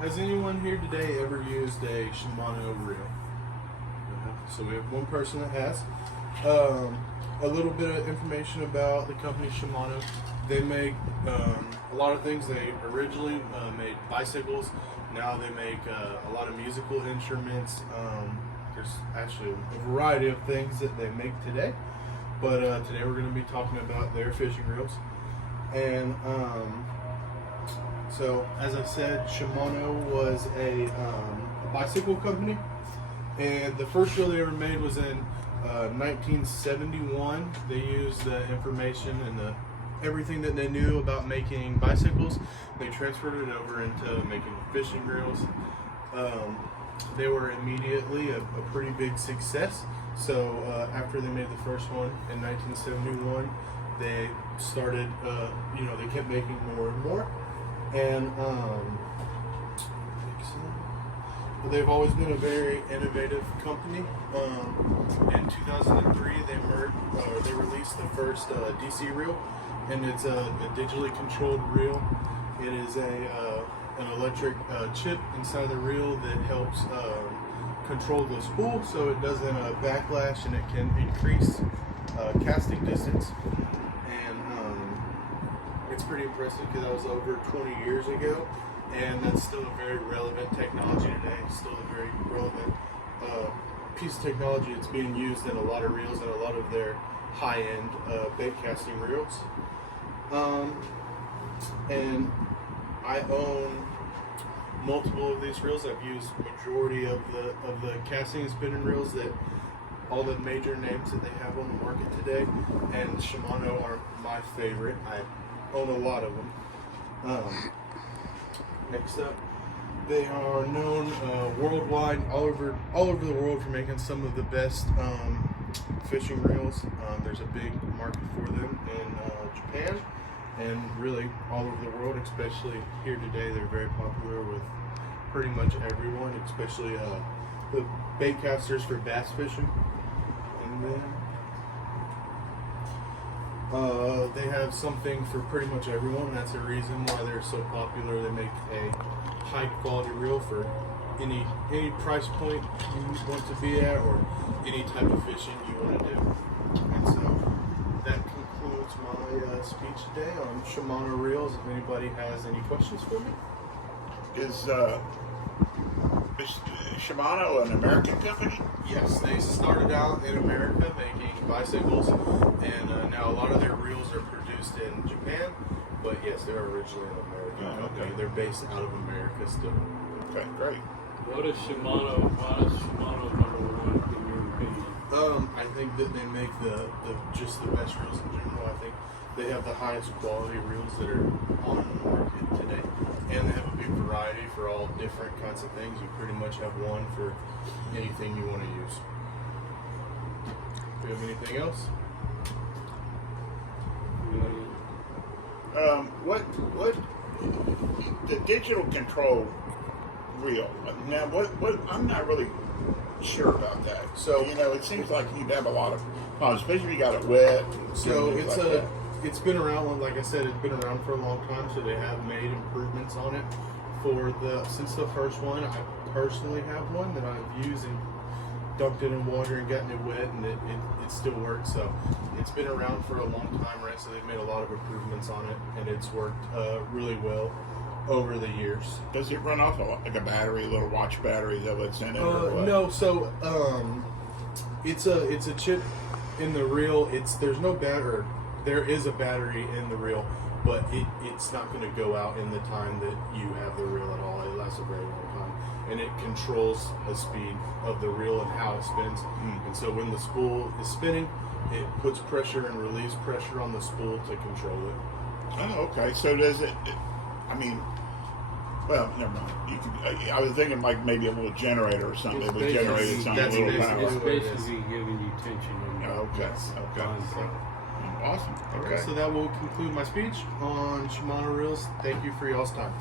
Has anyone here today ever used a Shimano reel? So we have one person that has. A little bit of information about the company Shimano. They make a lot of things. They originally made bicycles. Now they make a lot of musical instruments. There's actually a variety of things that they make today. But today we're going to be talking about their fishing reels. And so, as I said, Shimano was a bicycle company. And the first reel they ever made was in 1971. They used the information and everything that they knew about making bicycles. They transferred it over into making fishing reels. They were immediately a pretty big success. So after they made the first one in 1971, they started, they kept making more and more. And they've always been a very innovative company. In 2003, they released the first DC reel, and it's a digitally controlled reel. It is an electric chip inside the reel that helps control the spool so it doesn't backlash, and it can increase casting distance. And it's pretty impressive because that was over 20 years ago. And that's still a very relevant technology today. Still a very relevant piece of technology. It's being used in a lot of reels and a lot of their high-end bait casting reels. And I own multiple of these reels. I've used majority of the casting and spinning reels that all the major names that they have on the market today. And Shimano are my favorite. I own a lot of them. Next up, they are known worldwide, all over the world, for making some of the best fishing reels. There's a big market for them in Japan and really all over the world, especially here today. They're very popular with pretty much everyone, especially the bait casters for bass fishing. And then they have something for pretty much everyone. That's the reason why they're so popular. They make a high quality reel for any price point you want to be at, or any type of fishing you want to do. And so that concludes my speech today on Shimano reels. If anybody has any questions for me. Is Shimano an American company? Yes, they started out in America making bicycles, and now a lot of their reels are produced in Japan. But yes, they're originally an American company. Okay. They're based out of America still. Okay, great. Why is Shimano number one in your opinion? I think that they make just the best reels in general. I think they have the highest quality reels that are on the market today, and they have a big variety for all different kinds of things. You pretty much have one for anything you want to use. Do you have anything else? What the digital control reel? Now, what I'm not really sure about that. So it seems like you'd have a lot of problems, especially if you got it wet. So it's been around. Like I said, it's been around for a long time. So they have made improvements on it since the first one. I personally have one that I've used and dunked it in water and gotten it wet, and it still works. So it's been around for a long time, right? So they've made a lot of improvements on it, and it's worked really well over the years. Does it run off like a battery, a little watch battery that's in it? Or what? No. So it's a chip in the reel. There's no battery. There is a battery in the reel, but it's not going to go out in the time that you have the reel at all. It lasts a very long time, and it controls the speed of the reel and how it spins. And so when the spool is spinning, it puts pressure and relieves pressure on the spool to control it. Oh, okay. So does it? I mean, well, never mind. You could. I was thinking like maybe a little generator or something that would generate some that's little basically It's power. basically giving you tension. Okay. Okay. Awesome. Okay. So that will conclude my speech on Shimano reels. Thank you for y'all's time.